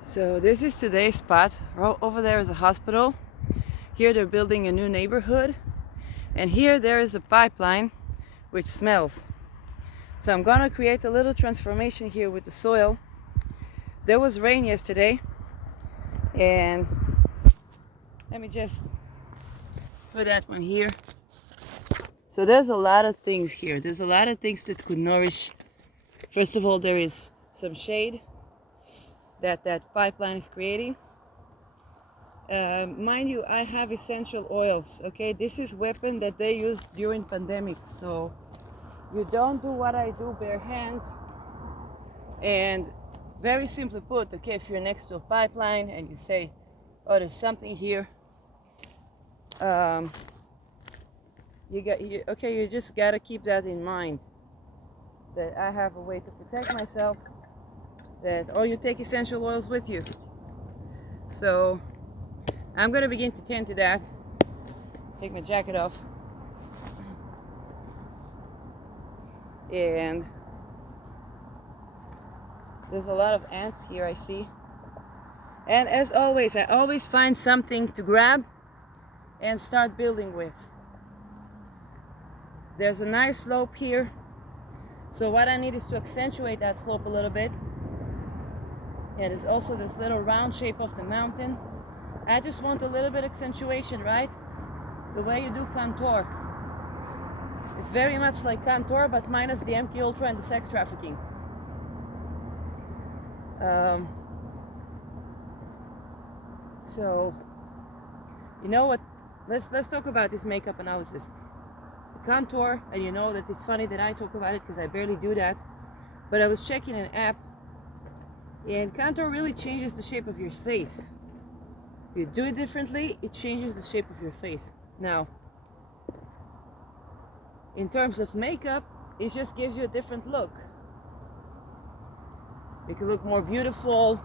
So this is today's spot. Over there is a hospital. Here they're building a new neighborhood. And here there is a pipeline which smells. So I'm gonna create a little transformation here with the soil. There was rain yesterday. And let me just put that one here. So there's a lot of things here. There's a lot of things that could nourish. First of all, there is some shade that pipeline is creating. Mind you, I have essential oils. Okay, this is weapon that they used during pandemics. So you don't do what I do, bare hands. And very simply put, okay, if you're next to a pipeline and you say, oh, there's something here, you just gotta keep that in mind, that I have a way to protect myself, or you take essential oils with you. So I'm gonna begin to tend to that. Take my jacket off. And there's a lot of ants here, I see. And as always, I always find something to grab and start building with. There's a nice slope here. So what I need is to accentuate that slope a little bit. And there's also this little round shape of the mountain. I just want a little bit accentuation, right? The way you do contour. It's very much like contour, but minus the MK Ultra and the sex trafficking. So, you know what? Let's talk about this makeup analysis. The contour, and you know that it's funny that I talk about it because I barely do that. But I was checking an app, and contour really changes the shape of your face. You do it differently, it changes the shape of your face. Now, in terms of makeup, it just gives you a different look. You can look more beautiful,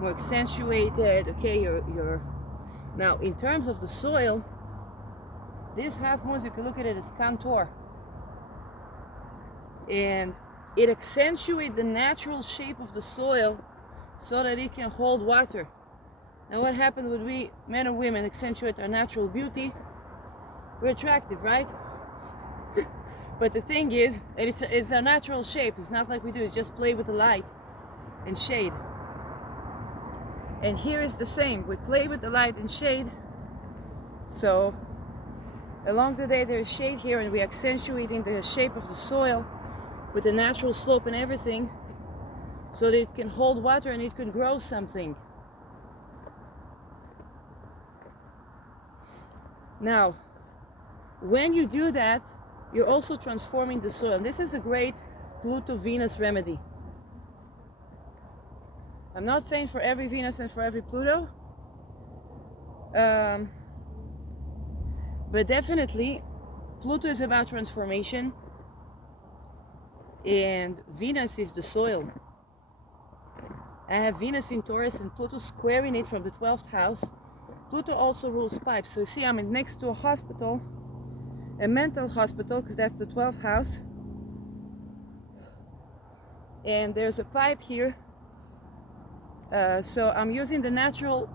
more accentuated. Okay, now in terms of the soil, this half moons, you can look at it as contour, and it accentuates the natural shape of the soil so that it can hold water. Now what happens when we, men or women, accentuate our natural beauty? We're attractive, right? But the thing is, it's our natural shape. It's not like we do, it's just play with the light and shade. And here is the same. We play with the light and shade. So along the day there's shade here, and we're accentuating the shape of the soil with the natural slope and everything so that it can hold water and it can grow something. Now, when you do that, you're also transforming the soil. This is a great Pluto-Venus remedy. I'm not saying for every Venus and for every Pluto, but definitely Pluto is about transformation and Venus is the soil. I have Venus in Taurus and Pluto squaring it from the 12th house. Pluto also rules pipes. So you see, I'm next to a hospital, a mental hospital, because that's the 12th house. And there's a pipe here. So I'm using the natural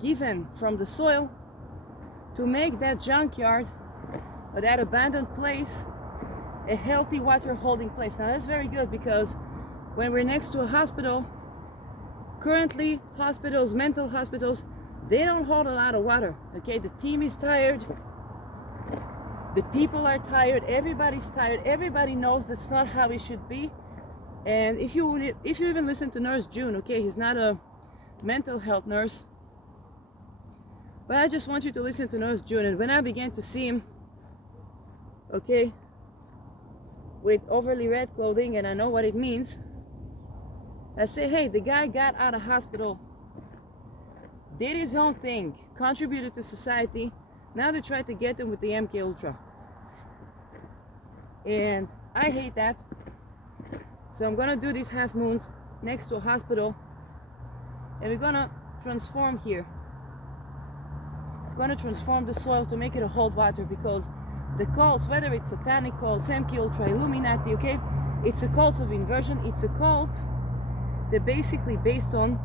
given from the soil to make that junkyard, or that abandoned place, a healthy water holding place. Now that's very good, because when we're next to a hospital, currently hospitals, mental hospitals, they don't hold a lot of water. Okay, the team is tired, the people are tired, everybody's tired, everybody knows that's not how it should be. And if you even listen to Nurse June, okay, he's not a mental health nurse, but I just want you to listen to Nurse June. And when I began to see him, okay, with overly red clothing, and I know what it means, I say, hey, the guy got out of hospital, did his own thing, contributed to society. Now they try to get him with the MK Ultra. And I hate that. So I'm gonna do these half moons next to a hospital, and we're gonna transform here. We're gonna transform the soil to make it a hold water, because the cults, whether it's satanic cults, MK Ultra, Illuminati, okay, it's a cult of inversion, it's a cult They're basically based on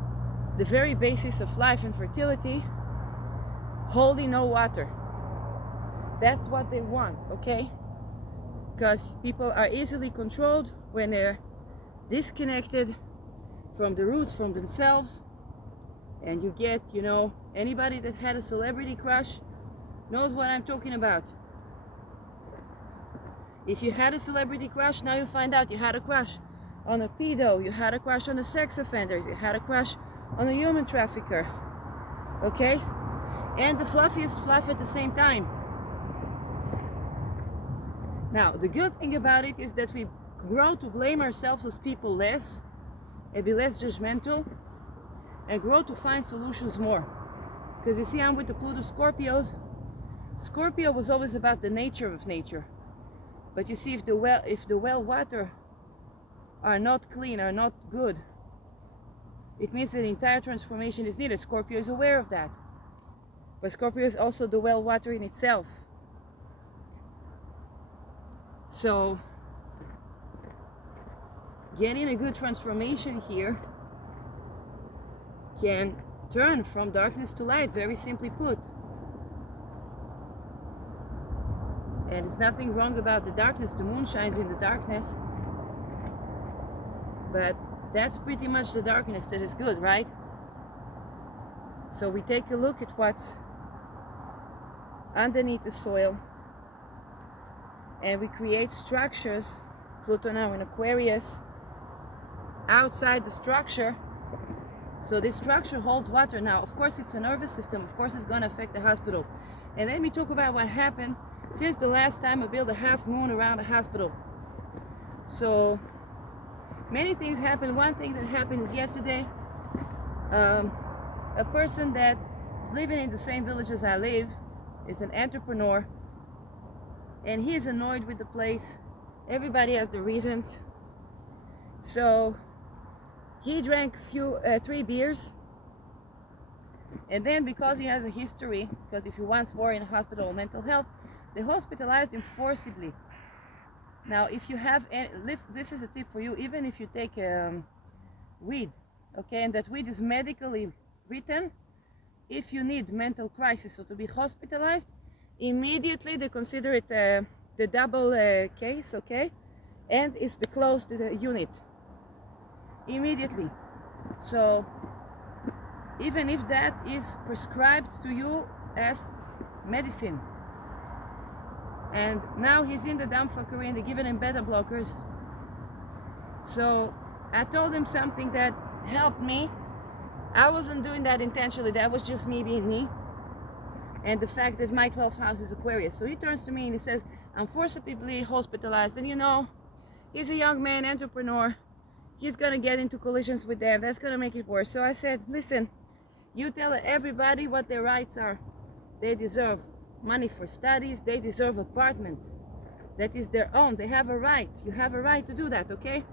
the very basis of life and fertility, holding no water. That's what they want, okay? Because people are easily controlled when they're disconnected from the roots, from themselves. And you get, you know, anybody that had a celebrity crush knows what I'm talking about. If you had a celebrity crush, now you find out you had a crush on a pedo, you had a crush on the sex offenders, you had a crush on a human trafficker, okay? And the fluffiest fluff at the same time. Now, the good thing about it is that we grow to blame ourselves as people less, and be less judgmental, and grow to find solutions more. Because you see, I'm with the Pluto Scorpios. Scorpio was always about the nature of nature. But you see, if the well water are not clean, are not good, it means that entire transformation is needed. Scorpio is aware of that. But Scorpio is also the well water in itself. So, getting a good transformation here can turn from darkness to light, very simply put. And there's nothing wrong about the darkness. The moon shines in the darkness. But that's pretty much the darkness that is good, right? So we take a look at what's underneath the soil. And we create structures, Pluto now in Aquarius, outside the structure. So this structure holds water. Now, of course, it's a nervous system. Of course, it's going to affect the hospital. And let me talk about what happened since the last time I built a half moon around the hospital. So many things happened. One thing that happened is yesterday, a person that is living in the same village as I live is an entrepreneur, and he's annoyed with the place. Everybody has the reasons. So he drank 3 beers, and then because he has a history, because if he once were in a hospital of mental health, they hospitalized him forcibly. Now, if you have, this is a tip for you, even if you take weed, okay, and that weed is medically written, if you need mental crisis or to be hospitalized, immediately they consider it the double case, okay, and it's the closed unit. Immediately. So, even if that is prescribed to you as medicine. And now he's in the dumbfuckery and they're giving him beta blockers. So I told him something that helped me. I wasn't doing that intentionally, that was just me being me. And the fact that my 12th house is Aquarius. So he turns to me and he says, I'm forcibly hospitalized, and you know, he's a young man, entrepreneur. He's gonna get into collisions with them. That's gonna make it worse. So I said, listen, you tell everybody what their rights are. They deserve money for studies. They deserve apartment that is their own. They have a right. You have a right to do that, okay?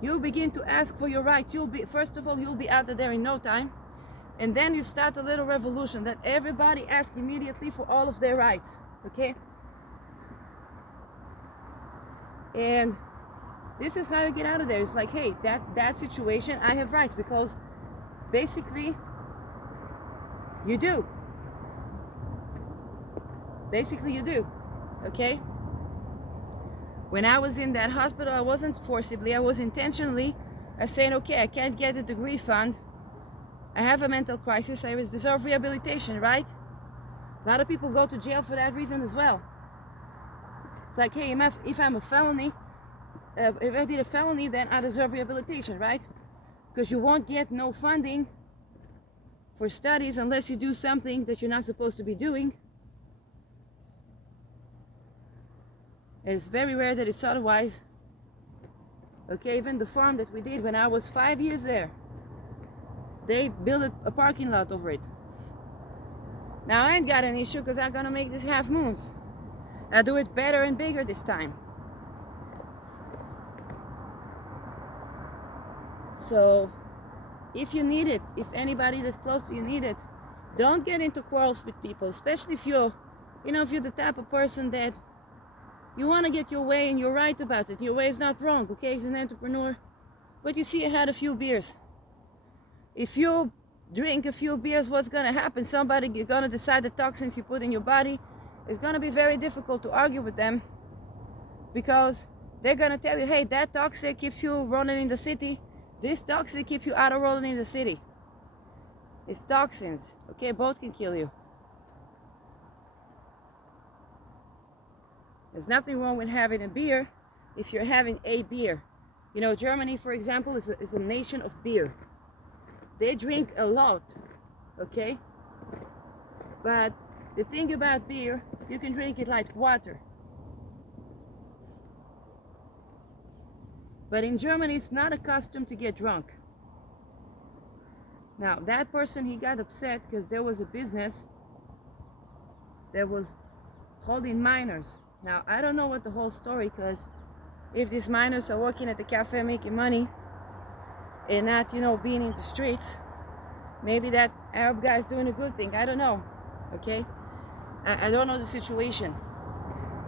You'll begin to ask for your rights. First of all, you'll be out of there in no time. And then you start a little revolution that everybody asks immediately for all of their rights, okay? And this is how you get out of there. It's like, hey, that situation, I have rights, because basically you do. Basically you do, okay? When I was in that hospital, I wasn't forcibly, I was intentionally saying, okay, I can't get a degree fund. I have a mental crisis, I deserve rehabilitation, right? A lot of people go to jail for that reason as well. It's like, hey, if I'm a felony, if I did a felony, then I deserve rehabilitation, right? Because you won't get no funding for studies unless you do something that you're not supposed to be doing. It's very rare that it's otherwise. Okay, even the farm that we did when I was 5 years there, they built a parking lot over it. Now I ain't got an issue because I'm gonna make these half moons. I'll do it better and bigger this time. So if you need it, if anybody that's close to you need it, don't get into quarrels with people, especially if you're, if you're the type of person that you want to get your way and you're right about it. Your way is not wrong, okay? He's an entrepreneur. But you see, I had a few beers. if you drink a few beers, what's gonna happen? Somebody is gonna decide the toxins you put in your body. It's gonna be very difficult to argue with them, because they're gonna tell you, hey, that toxic keeps you running in the city. This toxic keeps you out of rolling in the city. It's toxins, okay? Both can kill you. There's nothing wrong with having a beer if you're having a beer. You know, Germany, for example, is a nation of beer. They drink a lot, okay? But the thing about beer, you can drink it like water. But in Germany, it's not accustomed to get drunk. Now, that person, he got upset because there was a business that was holding minors. Now, I don't know what the whole story, because if these minors are working at the cafe making money and not, you know, being in the streets, maybe that Arab guy is doing a good thing. I don't know, okay? I don't know the situation.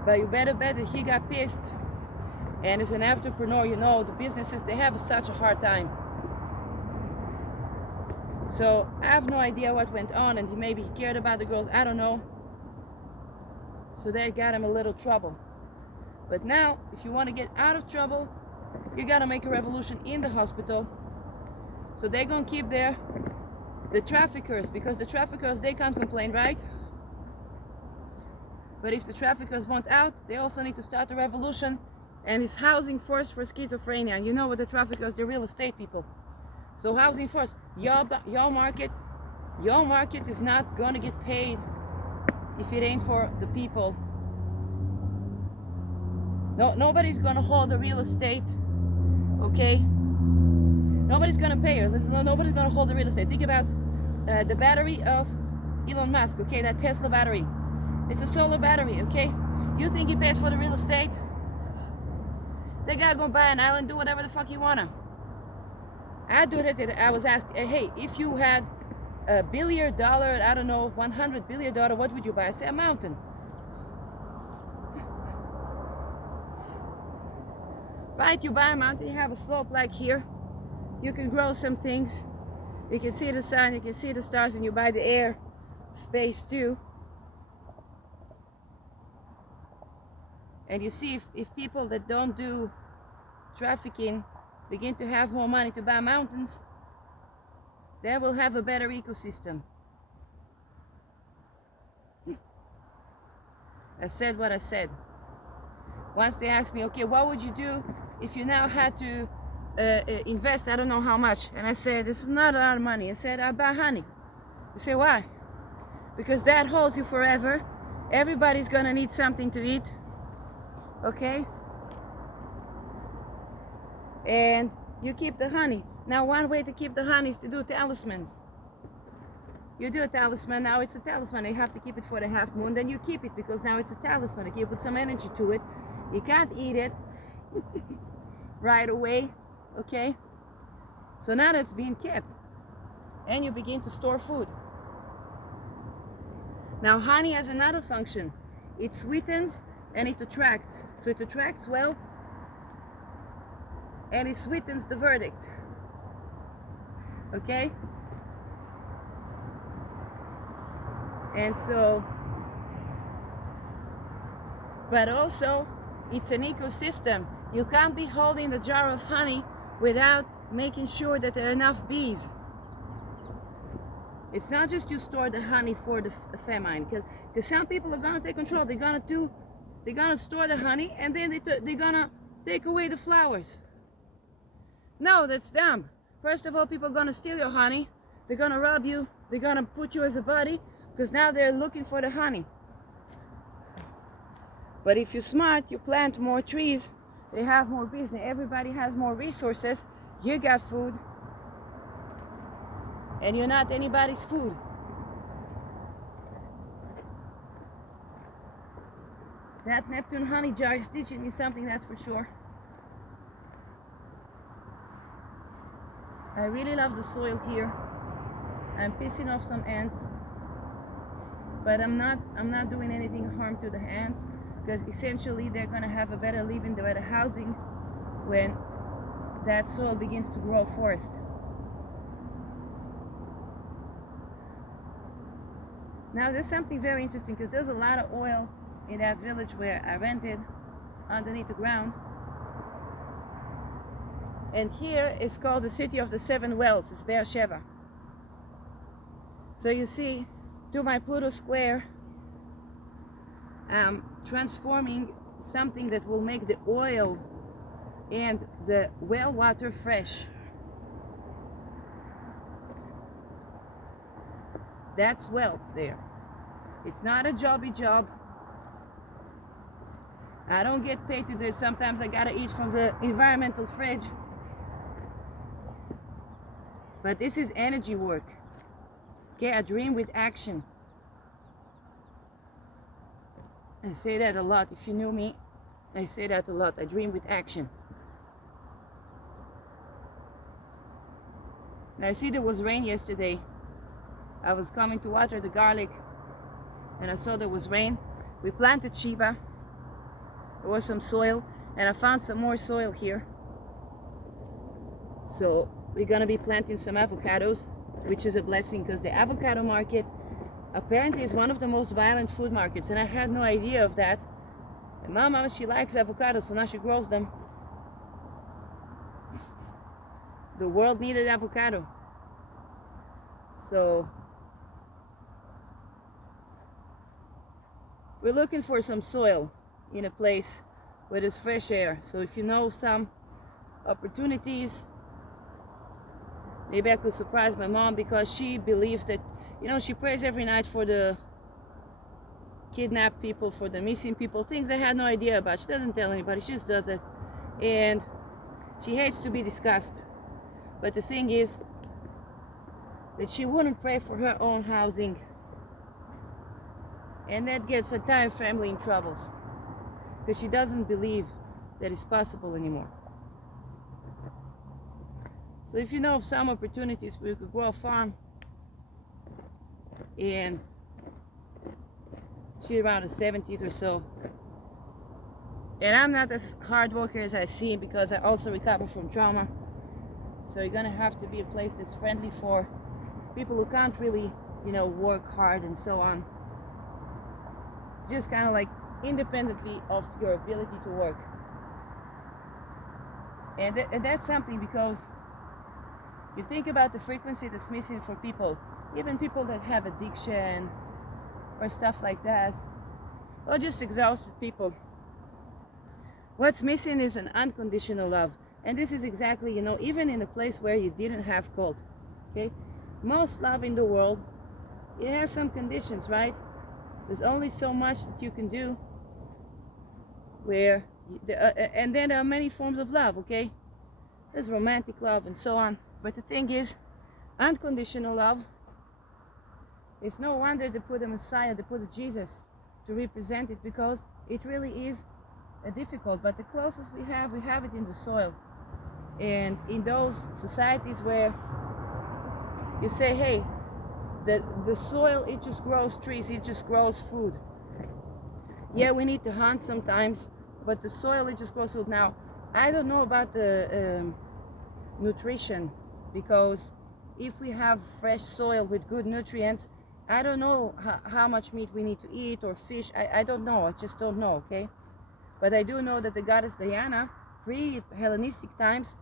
But you better bet that he got pissed. And as an entrepreneur, you know, the businesses, they have such a hard time. So I have no idea what went on, and maybe he cared about the girls, I don't know. So that got him a little trouble. But now, if you want to get out of trouble, you got to make a revolution in the hospital. So they're going to keep there the traffickers, because the traffickers, they can't complain, right? But if the traffickers want out, they also need to start a revolution. And it's housing first for schizophrenia. And you know what the traffickers, the real estate people. So housing first. Your market is not going to get paid if it ain't for the people. No, nobody's going to hold the real estate, okay? Nobody's going to pay her. Nobody's going to hold the real estate. Think about the battery of Elon Musk, okay? That Tesla battery. It's a solar battery, okay? You think he pays for the real estate? That guy gonna buy an island, do whatever the fuck he wanna. I do that. I was asked, hey, if you had $1 billion, I don't know, $100 billion, what would you buy? I say a mountain. Right, you buy a mountain, you have a slope like here. You can grow some things. You can see the sun, you can see the stars, and you buy the air, space too. And you see, if people that don't do trafficking begin to have more money to buy mountains, they will have a better ecosystem. I said what I said. Once they asked me, okay, what would you do if you now had to invest, I don't know how much? And I said, it's not a lot of money. I said, I'll buy honey. I say, why? Because that holds you forever. Everybody's gonna need something to eat. Okay, and you keep the honey. Now, one way to keep the honey is to do talismans. You do a talisman, now it's a talisman. You have to keep it for the half moon, then you keep it because now it's a talisman. Okay, you put some energy to it. You can't eat it right away, okay? So now that's being kept, and you begin to store food. Now, honey has another function. It sweetens and it attracts. So it attracts wealth and it sweetens the verdict. Okay? And so, but also it's an ecosystem. You can't be holding the jar of honey without making sure that there are enough bees. It's not just you store the honey for the famine, because some people are gonna take control. They're gonna store the honey, and then they're gonna take away the flowers. No, that's dumb. First of all, people are gonna steal your honey. They're gonna rob you. They're gonna put you as a buddy, because now they're looking for the honey. But if you're smart, you plant more trees. They have more business. Everybody has more resources. You got food, and you're not anybody's food. That Neptune honey jar is teaching me something, that's for sure. I really love the soil here. I'm pissing off some ants, but I'm not doing anything harm to the ants, because essentially they're gonna have a better living, the better housing when that soil begins to grow forest. Now there's something very interesting, because there's a lot of oil in that village where I rented underneath the ground. And here it's called the city of the seven wells. It's Beersheba. So you see, to my Pluto square, I'm transforming something that will make the oil and the well water fresh. That's wealth there. It's not a jobby job. I don't get paid to do it. Sometimes I gotta eat from the environmental fridge. But this is energy work. Okay, I dream with action. I say that a lot. If you knew me, I say that a lot. I dream with action. Now I see there was rain yesterday. I was coming to water the garlic and I saw there was rain. We planted Sheba. There was some soil and I found some more soil here. So we're gonna be planting some avocados, which is a blessing, because the avocado market apparently is one of the most violent food markets, and I had no idea of that. And my mama, she likes avocados, so now she grows them. The world needed avocado. So we're looking for some soil in a place where there's fresh air. So if you know some opportunities, maybe I could surprise my mom, because she believes that, you know, she prays every night for the kidnapped people, for the missing people, things I had no idea about. She doesn't tell anybody, she just does it. And she hates to be discussed. But the thing is that she wouldn't pray for her own housing. And that gets her entire family in troubles, because she doesn't believe that it's possible anymore. So if you know of some opportunities where you could grow a farm, and she's around the 70s or so, and I'm not as hard worker as I seem, because I also recover from trauma. So you're gonna have to be a place that's friendly for people who can't really, you know, work hard and so on. Just kind of like independently of your ability to work. And that's something, because you think about the frequency that's missing for people, even people that have addiction or stuff like that, or just exhausted people. What's missing is an unconditional love. And this is exactly, you know, even in a place where you didn't have cold, okay? Most love in the world, it has some conditions, right? There's only so much that you can do, where, and then there are many forms of love, okay? There's romantic love and so on. But the thing is, unconditional love, it's no wonder they put a Messiah, they put a Jesus to represent it, because it really is difficult. But the closest we have it in the soil. And in those societies where you say, hey, the soil, it just grows trees, it just grows food. Yeah, we need to hunt sometimes, but the soil, it just grows food. Now, I don't know about the nutrition, because if we have fresh soil with good nutrients, I don't know how much meat we need to eat, or fish. I don't know. I just don't know, okay? But I do know that the goddess Diana, pre-Hellenistic times,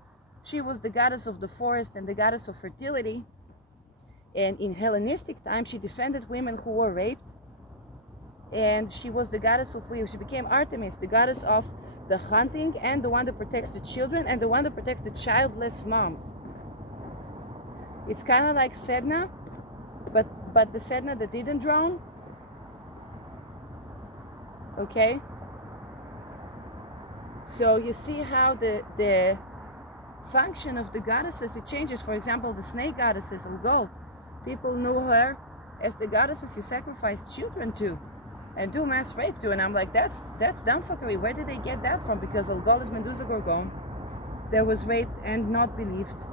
she was the goddess of the forest and the goddess of fertility. And in Hellenistic times, she defended women who were raped. And she was the goddess of, she became Artemis, the goddess of the hunting, and the one that protects the children, and the one that protects the childless moms. It's kind of like Sedna, but the Sedna that didn't drown. Okay? So you see how the function of the goddesses, it changes. For example, the snake goddesses, Algol, people knew her as the goddesses you sacrifice children to and do mass rape to. And I'm like, that's dumbfuckery. Where did they get that from? Because Algol is Medusa Gorgon that was raped and not believed.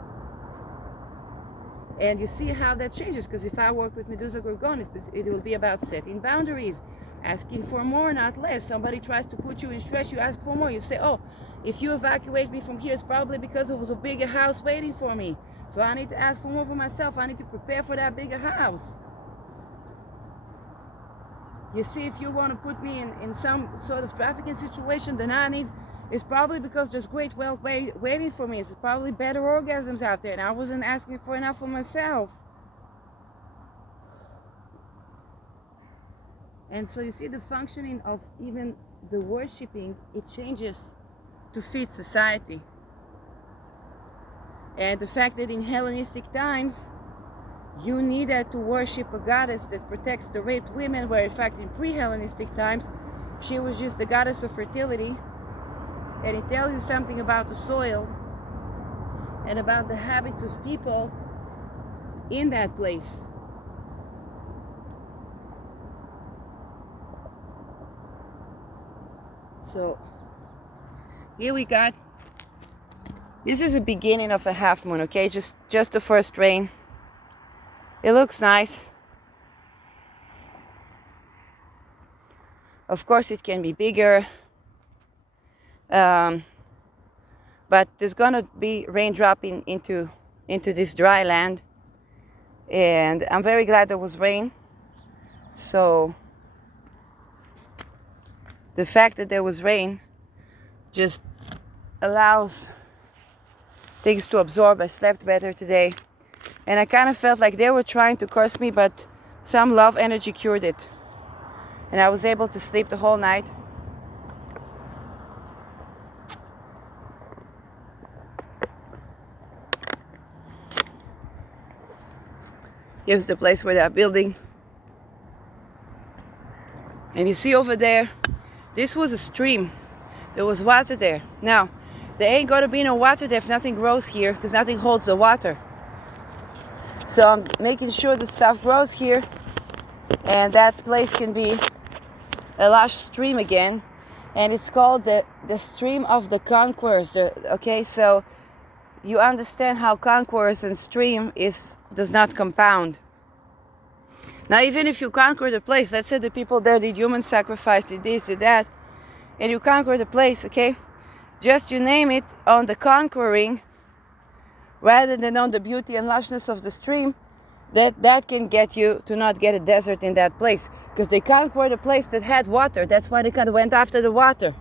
And you see how that changes, because if I work with Medusa Gorgon, it will be about setting boundaries, asking for more, not less. Somebody tries to put you in stress, you ask for more. You say, oh, if you evacuate me from here, it's probably because there was a bigger house waiting for me. So I need to ask for more for myself. I need to prepare for that bigger house. You see, if you want to put me in some sort of trafficking situation, then I need, it's probably because there's great wealth waiting for me. It's probably better orgasms out there, and I wasn't asking for enough for myself. And so you see the functioning of even the worshipping, it changes to fit society. And the fact that in Hellenistic times, you needed to worship a goddess that protects the raped women, where in fact in pre-Hellenistic times, she was just the goddess of fertility. And it tells you something about the soil and about the habits of people in that place. So here we got, this is the beginning of a half moon, okay? Just the first rain. It looks nice. Of course it can be bigger, but there's gonna be raindrop into this dry land, and I'm very glad there was rain. So the fact that there was rain just allows things to absorb. I slept better today, and I kind of felt like they were trying to curse me, but some love energy cured it, and I was able to sleep the whole night. Here's the place where they're building, and you see over there, this was a stream. There was water there. Now, there ain't gonna be no water there if nothing grows here, because nothing holds the water. So I'm making sure that stuff grows here, and that place can be a lush stream again. And it's called the stream of the conquerors. Okay, so you understand how conquerors and stream does not compound. Now, even if you conquer the place, let's say the people there did human sacrifice, did this, did that, and you conquer the place, okay? Just you name it on the conquering rather than on the beauty and lushness of the stream, that can get you to not get a desert in that place, because they conquered a place that had water. That's why they kind of went after the water.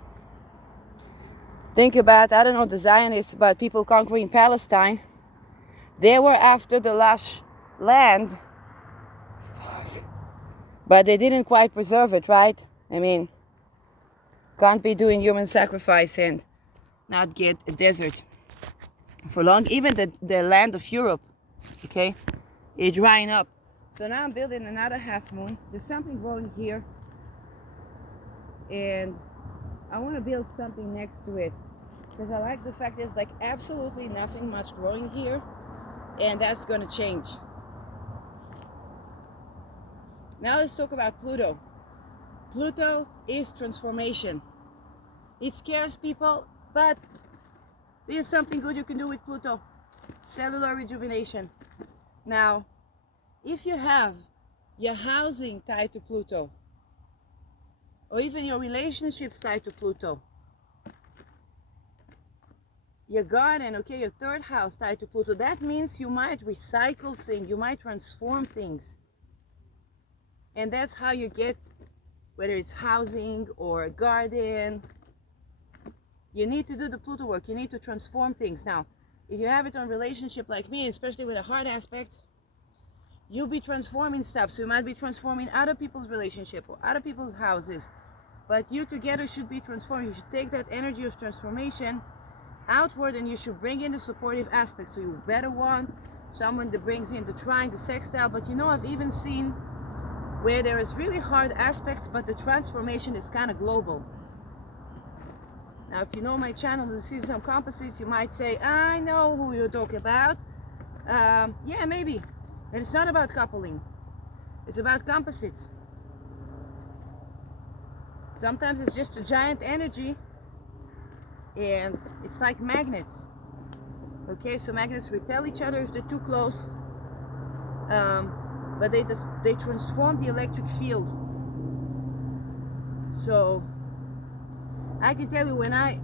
Think about, I don't know, the Zionists, but people conquering Palestine. They were after the lush land, but they didn't quite preserve it, right? I mean, can't be doing human sacrifice and not get a desert for long. Even the land of Europe, okay, is drying up. So now I'm building another half moon. There's something growing here, and I want to build something next to it, because I like the fact there's like absolutely nothing much growing here, and that's going to change. Now let's talk about Pluto. Pluto is transformation. It scares people, but there's something good you can do with Pluto. Cellular rejuvenation. Now, if you have your housing tied to Pluto, or even your relationships tied to Pluto, your garden, okay, your third house tied to Pluto, that means you might recycle things, you might transform things. And that's how you get, whether it's housing or a garden, you need to do the Pluto work. You need to transform things. Now, if you have it on relationship like me, especially with a hard aspect, you'll be transforming stuff. So you might be transforming other people's relationship or other people's houses. But you together should be transformed. You should take that energy of transformation outward, and you should bring in the supportive aspects. So you better want someone that brings in the trine, the sextile. But you know, I've even seen where there is really hard aspects, but the transformation is kind of global. Now, if you know my channel, you see some composites, you might say, I know who you're talking about. Yeah, maybe. But it's not about coupling. It's about composites. Sometimes it's just a giant energy, and it's like magnets. Okay, so magnets repel each other if they're too close. But they transform the electric field. So I can tell you, when I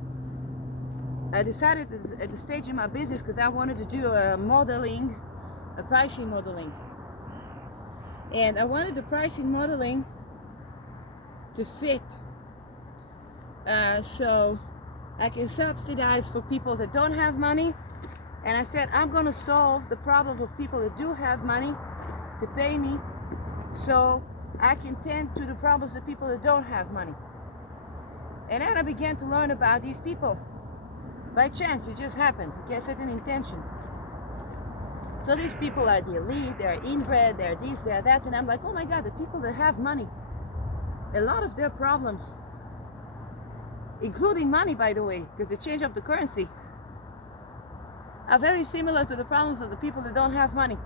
decided at the stage in my business, because I wanted to do a pricing modeling, and I wanted the pricing modeling to fit. So I can subsidize for people that don't have money. And I said, I'm going to solve the problem of people that do have money to pay me, so I can tend to the problems of people that don't have money. And then I began to learn about these people. By chance, it just happened. I guess set an intention. So these people are the elite, they're inbred, they're this, they're that. And I'm like, oh my God, the people that have money, a lot of their problems, including money, by the way, because they change up the currency, are very similar to the problems of the people that don't have money.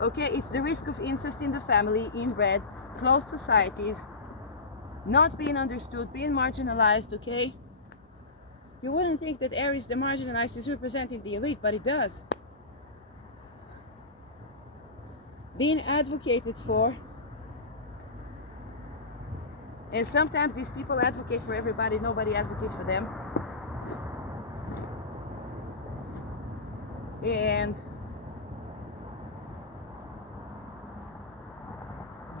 Okay, it's the risk of incest in the family, inbred, closed societies, not being understood, being marginalized, okay? You wouldn't think that Aries, the marginalized, is representing the elite, but it does. Being advocated for, and sometimes these people advocate for everybody, nobody advocates for them. And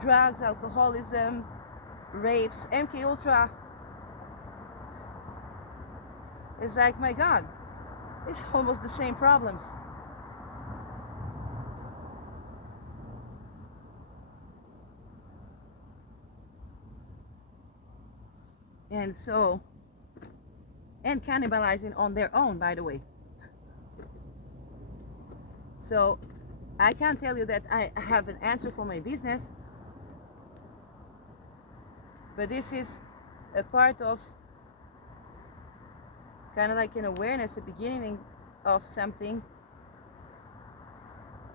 drugs, alcoholism, rapes, MK Ultra. It's like, my God, it's almost the same problems. And so, and cannibalizing on their own, by the way. So I can't tell you that I have an answer for my business, but this is a part of kind of like an awareness, a beginning of something.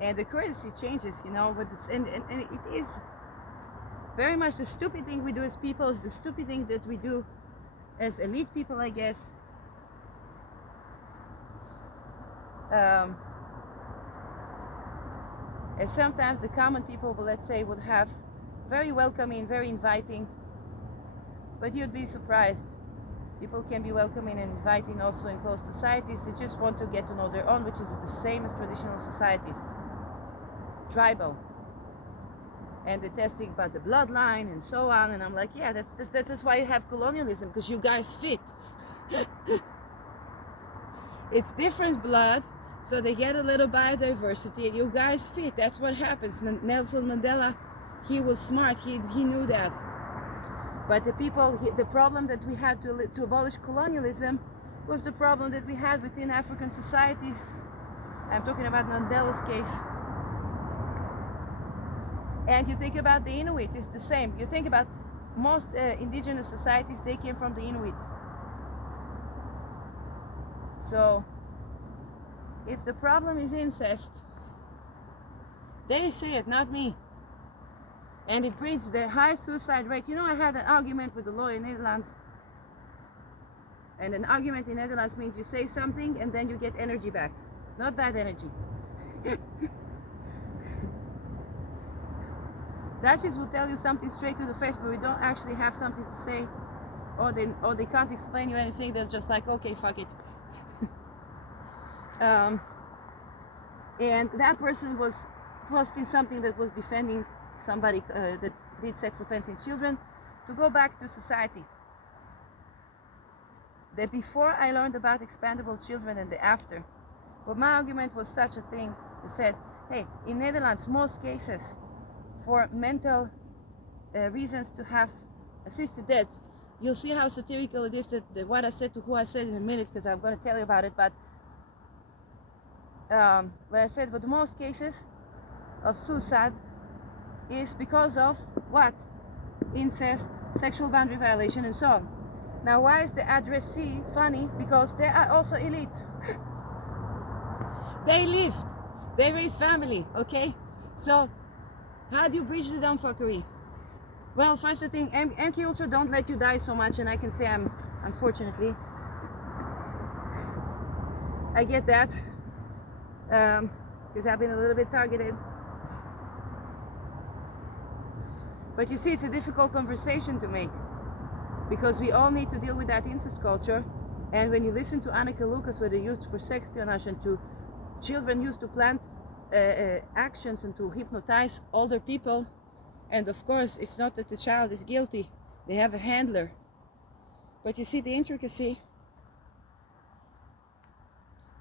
And the currency changes, you know, but it's, and it is very much the stupid thing we do as people, is the stupid thing that we do as elite people, I guess. And sometimes the common people, let's say, would have very welcoming, very inviting, but you'd be surprised. People can be welcoming and inviting also in closed societies. They just want to get to know their own, which is the same as traditional societies. Tribal. And they're testing about the bloodline and so on. And I'm like, yeah, that's why you have colonialism, because you guys fit. It's different blood, so they get a little biodiversity, and you guys fit. That's what happens. Nelson Mandela, he was smart. He knew that. But the people, the problem that we had to abolish colonialism was the problem that we had within African societies. I'm talking about Mandela's case. And you think about the Inuit, it's the same. You think about most indigenous societies, they came from the Inuit. So, if the problem is incest, they say it, not me. And it brings the high suicide rate. You know, I had an argument with the lawyer in Netherlands. And an argument in Netherlands means you say something and then you get energy back. Not bad energy. Dutchies will tell you something straight to the face, but we don't actually have something to say. Or they can't explain you anything. They're just like, okay, fuck it. And that person was posting something that was defending somebody that did sex offense in children to go back to society. That before I learned about expandable children and the after, but my argument was such a thing. I said, hey, in Netherlands, most cases for mental reasons to have assisted death, you'll see how satirical it is that what I said to who I said in a minute, because I'm going to tell you about it. But what I said, for the most cases of suicide is because of what? Incest, sexual boundary violation, and so on. Now, why is the addressee funny? Because they are also elite. They lived, they raised family, okay? So, how do you bridge the dumbfuckery? Well, first thing, MK Ultra don't let you die so much, and I can say I'm, unfortunately, I get that, because I've been a little bit targeted. But you see, it's a difficult conversation to make, because we all need to deal with that incest culture. And when you listen to Anneke Lucas, where they used for sex espionage and to children used to plant actions and to hypnotize older people, And of course, it's not that the child is guilty. They have a handler. But you see the intricacy.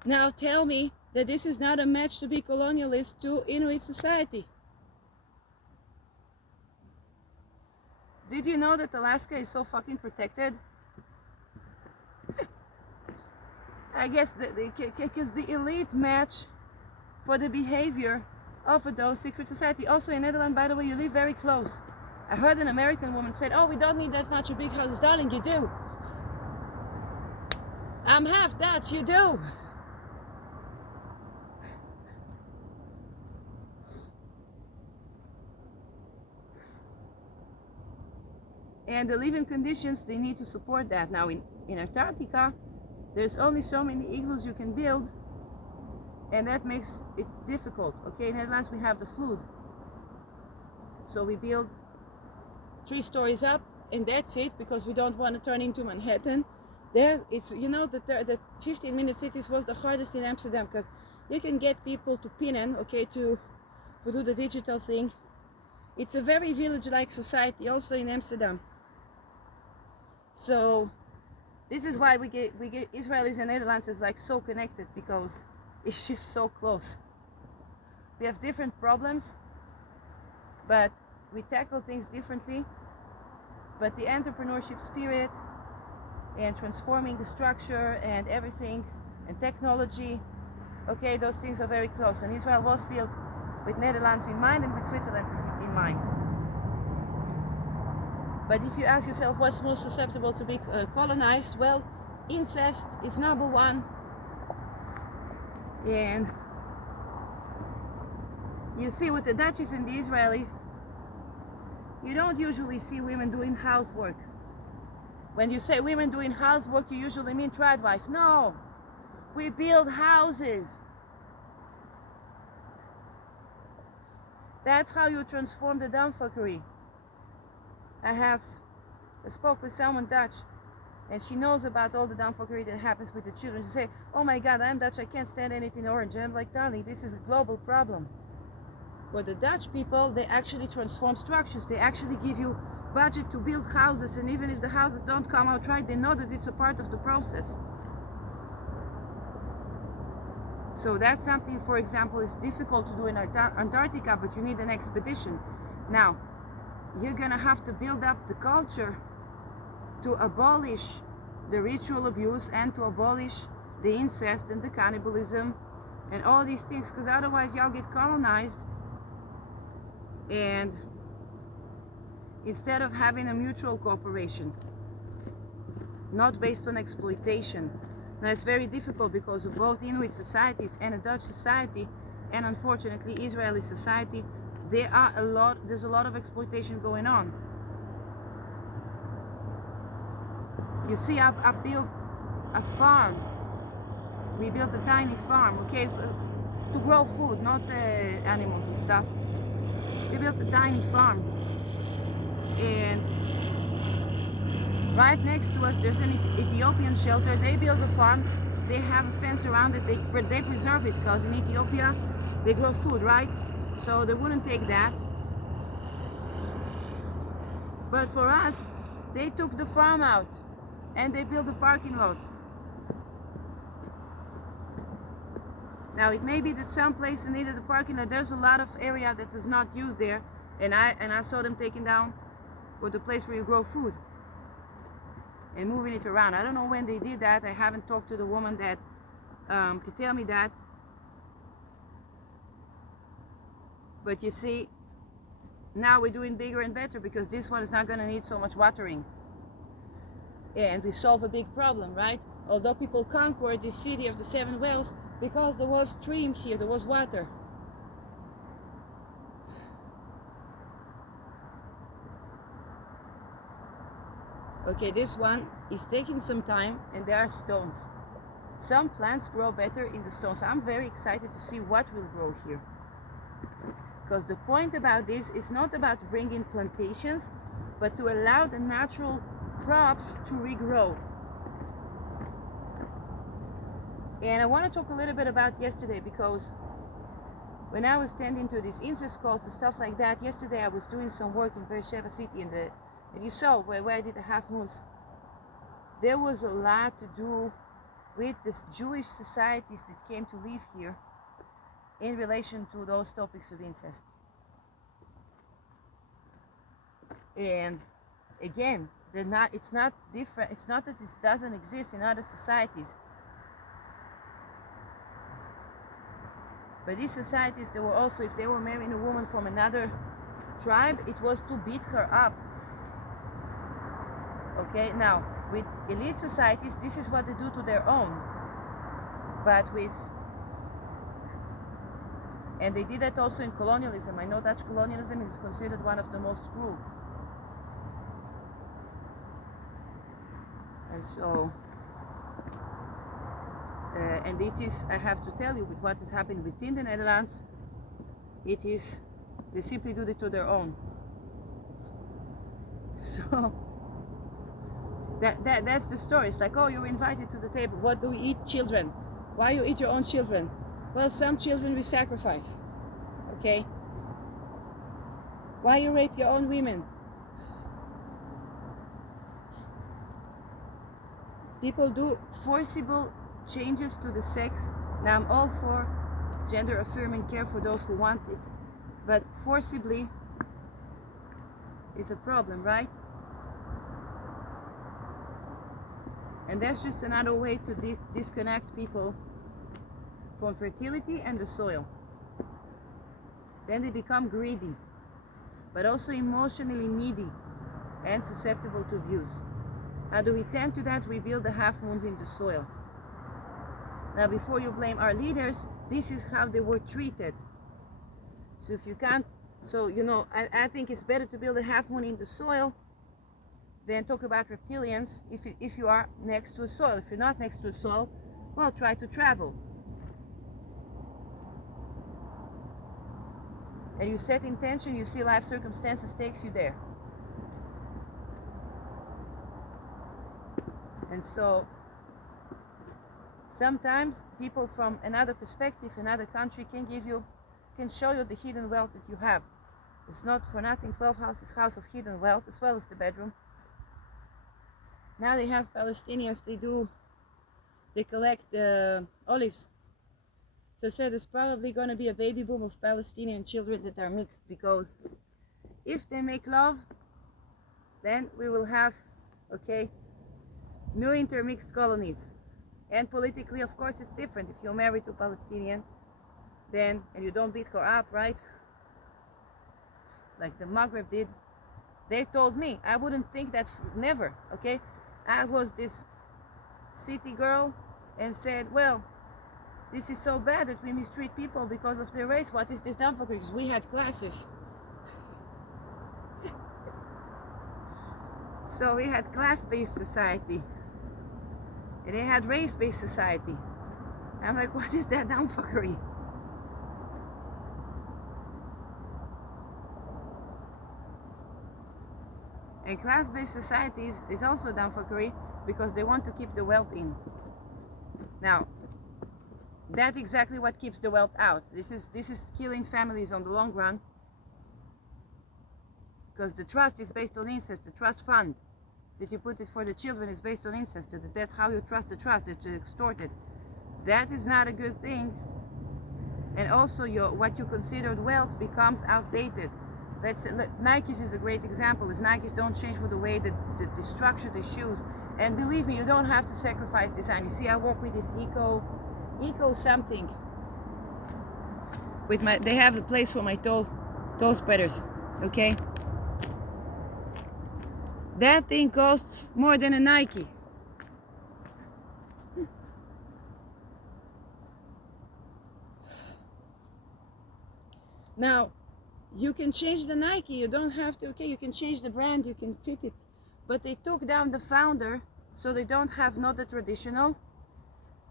Now tell me that this is not a match to be colonialist to Inuit society. Did you know that Alaska is so fucking protected? I guess because the elite match for the behavior of those secret society. Also in Netherlands, by the way, you live very close. I heard an American woman said, "Oh, we don't need that much of big houses." Darling, you do. I'm half Dutch, you do. And the living conditions, they need to support that. Now in Antarctica, there's only so many igloos you can build, and that makes it difficult. Okay, in Netherlands we have the flood. So we build 3 stories up, and that's it, because we don't want to turn into Manhattan. There, it's, you know, the 15-minute cities was the hardest in Amsterdam, because you can get people to pinnen, okay, to do the digital thing. It's a very village-like society also in Amsterdam. So this is why we get Israelis and Netherlands is like so connected, because it's just so close. We have different problems, but we tackle things differently. But the entrepreneurship spirit and transforming the structure and everything and technology, okay, those things are very close. And Israel was built with Netherlands in mind and with Switzerland in mind. But if you ask yourself what's most susceptible to be colonized, well, incest is number 1. And you see, with the Dutchies and the Israelis, you don't usually see women doing housework. When you say women doing housework, you usually mean trad wife. No, we build houses. That's how you transform the dumbfuckery. I spoke with someone Dutch, and she knows about all the dumbfuckery that happens with the children. She say, "Oh my God, I'm Dutch, I can't stand anything orange." And I'm like, "Darling, this is a global problem." But the Dutch people, they actually transform structures. They actually give you budget to build houses, and even if the houses don't come out right, they know that it's a part of the process. So that's something, for example, is difficult to do in Antarctica, but you need an expedition. Now, you're gonna have to build up the culture to abolish the ritual abuse and to abolish the incest and the cannibalism and all these things, because otherwise y'all get colonized, and instead of having a mutual cooperation, not based on exploitation. Now it's very difficult because of both Inuit societies and a Dutch society, and unfortunately Israeli society, there's a lot of exploitation going on. You see, I built a farm. We built a tiny farm, okay, to grow food, not animals and stuff. We built a tiny farm, and right next to us there's an Ethiopian shelter. They build a farm, they have a fence around it, they preserve it, because in Ethiopia they grow food, right? So they wouldn't take that. But for us, they took the farm out and they built a parking lot. Now it may be that some place needed a parking lot. There's a lot of area that is not used there, and I saw them taking down for the place where you grow food and moving it around. I don't know when they did that. I haven't talked to the woman that could tell me that. But you see, now we're doing bigger and better, because this one is not going to need so much watering. And we solve a big problem, right? Although people conquered this city of the 7 wells, because there was stream here, there was water. Okay, this one is taking some time, and there are stones. Some plants grow better in the stones. I'm very excited to see what will grow here. Because the point about this is not about bringing plantations, but to allow the natural crops to regrow. And I want to talk a little bit about yesterday, because when I was tending to these incest cults and stuff like that, yesterday I was doing some work in Beersheba City, and you saw where I did the half moons. There was a lot to do with the Jewish societies that came to live here in relation to those topics of incest. And again, it's not different. It's not that this doesn't exist in other societies. But these societies, they were also, if they were marrying a woman from another tribe, it was to beat her up. Okay, now, with elite societies, this is what they do to their own. But and they did that also in colonialism. I know Dutch colonialism is considered one of the most cruel. And so, and it is, I have to tell you, with what is happening within the Netherlands, it is, they simply do it to their own. So, that's the story. It's like, oh, you're invited to the table. What do we eat? Children. Why you eat your own children? Well, some children we sacrifice. Okay? Why you rape your own women? People do forcible changes to the sex. Now, I'm all for gender affirming care for those who want it, but forcibly is a problem, right? And that's just another way to disconnect people from fertility and the soil. Then they become greedy, but also emotionally needy and susceptible to abuse. How do we tend to that? We build the half moons into soil. Now, before you blame our leaders, this is how they were treated. So if you can't, so you know, I think it's better to build a half moon in the soil than talk about reptilians if you are next to a soil. If you're not next to a soil, well, try to travel. And you set intention, you see life circumstances takes you there. And so sometimes people from another perspective, another country can show you the hidden wealth that you have. It's not for nothing 12 houses, house of hidden wealth, as well as the bedroom. Now they have Palestinians, they collect olives. So I said there's probably going to be a baby boom of Palestinian children that are mixed, because if they make love, then we will have, okay, new intermixed colonies. And politically, of course, it's different. If you're married to a Palestinian, then, and you don't beat her up, right? Like the Maghreb did. They told me, I wouldn't think that, never, okay? I was this city girl and said, well, this is so bad that we mistreat people because of their race. What is this done for? Because we had classes. So we had class-based society. And they had race-based society. I'm like, what is that dumbfuckery? And class-based societies is also dumbfuckery because they want to keep the wealth in. Now, that's exactly what keeps the wealth out. This is killing families on the long run, because the trust is based on incest. The trust fund that you put it for the children is based on incest. That's how you trust the trust. It's extorted. That is not a good thing. And also what you considered wealth becomes outdated. Nikes is a great example. If Nikes don't change for the way that they structure the shoes, and believe me, you don't have to sacrifice design. You see, I work with this eco something. With they have a place for my toe spreaders. Okay. That thing costs more than a Nike. Now, you can change the Nike, you don't have to, okay, you can change the brand, you can fit it. But they took down the founder, so they don't have not the traditional.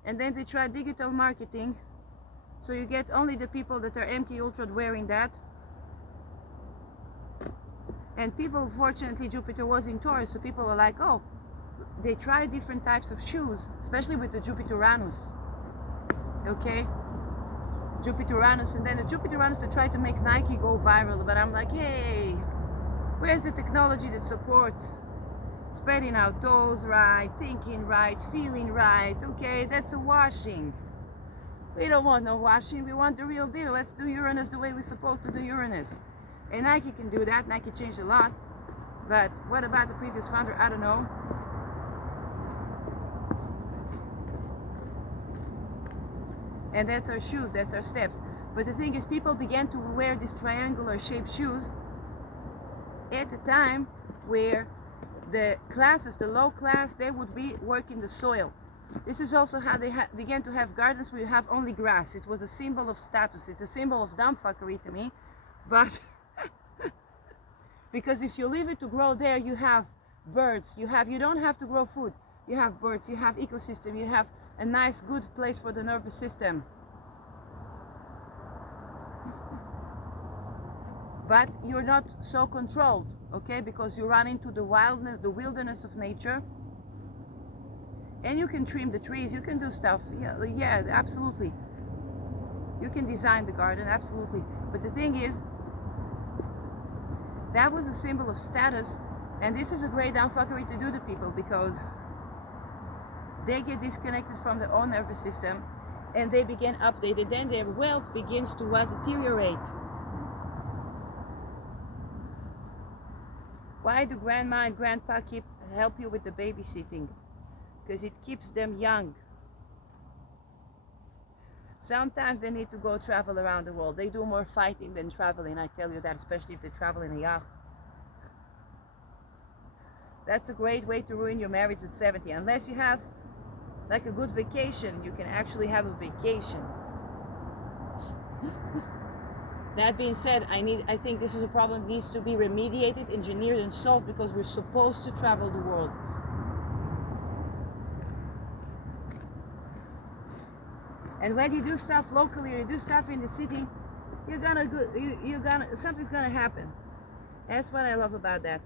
And then they try digital marketing, so you get only the people that are MK Ultra wearing that. And people, fortunately, Jupiter was in Taurus, so people are like, oh, they try different types of shoes, especially with the Jupiter Uranus. Okay? Jupiter-Uranus, and then the Jupiter-Uranus, they try to make Nike go viral, but I'm like, hey, where's the technology that supports spreading out toes right, thinking right, feeling right? Okay, that's a washing. We don't want no washing, we want the real deal. Let's do Uranus the way we're supposed to do Uranus. And Nike can do that. Nike changed a lot. But what about the previous founder? I don't know. And that's our shoes, that's our steps. But the thing is, people began to wear these triangular shaped shoes at a time where the classes, the low class, they would be working the soil. This is also how they began to have gardens where you have only grass. It was a symbol of status. It's a symbol of dumbfuckery to me. But because if you leave it to grow there, you have birds. You don't have to grow food. You have birds, you have ecosystem, you have a nice, good place for the nervous system. But you're not so controlled, okay? Because you run into the wildness, the wilderness of nature. And you can trim the trees, you can do stuff. Yeah, absolutely. You can design the garden, absolutely. But the thing is, that was a symbol of status. And this is a great dumbfuckery to do to people, because they get disconnected from their own nervous system and they begin updated. Then their wealth begins to deteriorate. Why do grandma and grandpa help you with the babysitting? Because it keeps them young. Sometimes they need to go travel around the world. They do more fighting than traveling, I tell you that, especially if they travel in a yacht. That's a great way to ruin your marriage at 70. Unless you have like a good vacation, you can actually have a vacation. That being said, I think this is a problem that needs to be remediated, engineered, and solved, because we're supposed to travel the world. And when you do stuff locally or you do stuff in the city, something's gonna happen. That's what I love about that.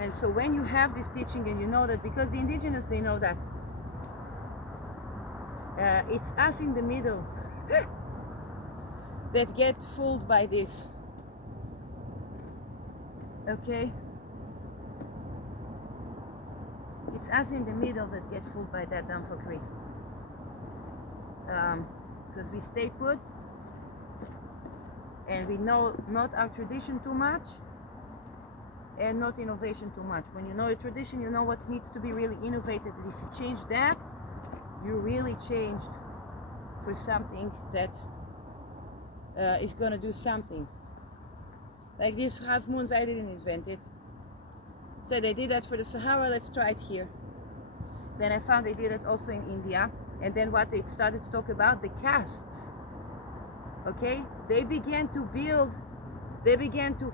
And so when you have this teaching and you know that, because the indigenous, they know that it's us in the middle that get fooled by this, okay? It's us in the middle that get fooled by that dumbfuckery. Because we stay put and we know not our tradition too much, and not innovation too much. When you know your tradition, you know what needs to be really innovated. And if you change that, you really changed for something that is gonna do something. Like these half moons, I didn't invent it. So they did that for the Sahara, let's try it here. Then I found they did it also in India. And then what they started to talk about, the castes. Okay, they began to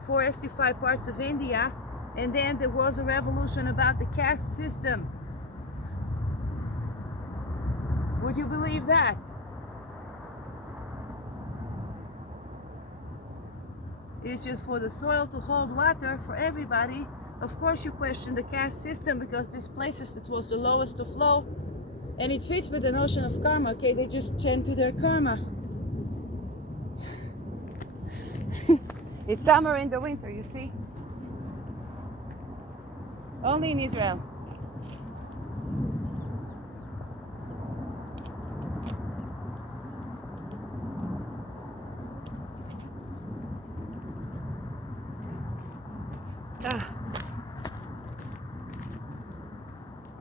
forestify parts of India, and then there was a revolution about the caste system. Would you believe that? It's just for the soil to hold water for everybody. Of course you question the caste system, because this places it was the lowest of low, and it fits with the notion of karma. Okay, they just tend to their karma. It's summer in the winter, you see? Only in Israel.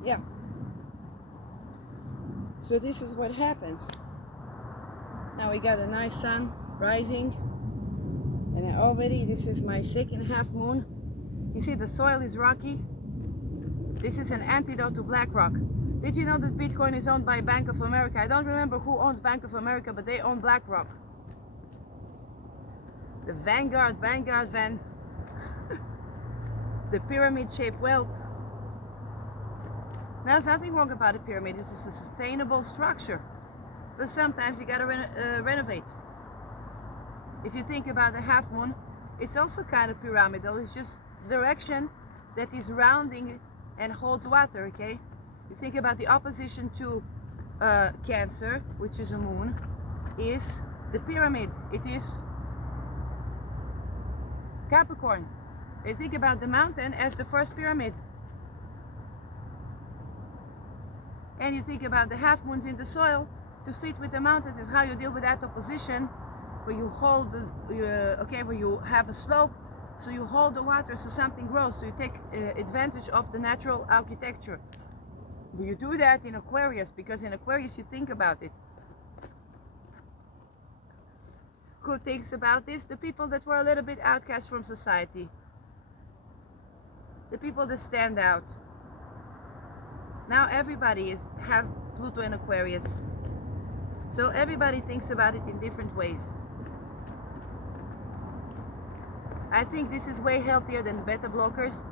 Yeah. So this is what happens. Now we got a nice sun rising. And this is my second half moon. You see the soil is rocky. This is an antidote to BlackRock. Did you know that Bitcoin is owned by Bank of America? I don't remember who owns Bank of America, but they own BlackRock. The Vanguard, the pyramid-shaped wealth. Now, there's nothing wrong about a pyramid. It's a sustainable structure. But sometimes you gotta renovate. If you think about a half moon, it's also kind of pyramidal. It's just direction that is rounding and holds water, okay? You think about the opposition to Cancer, which is a moon, is the pyramid. It is Capricorn. They think about the mountain as the first pyramid. And you think about the half moons in the soil to fit with the mountains is how you deal with that opposition, where you hold the, where you have a slope, so you hold the water so something grows, so you take advantage of the natural architecture. You do that in Aquarius, because in Aquarius you think about it. Who thinks about this? The people that were a little bit outcast from society. The people that stand out. Now everybody have Pluto in Aquarius. So everybody thinks about it in different ways. I think this is way healthier than beta blockers.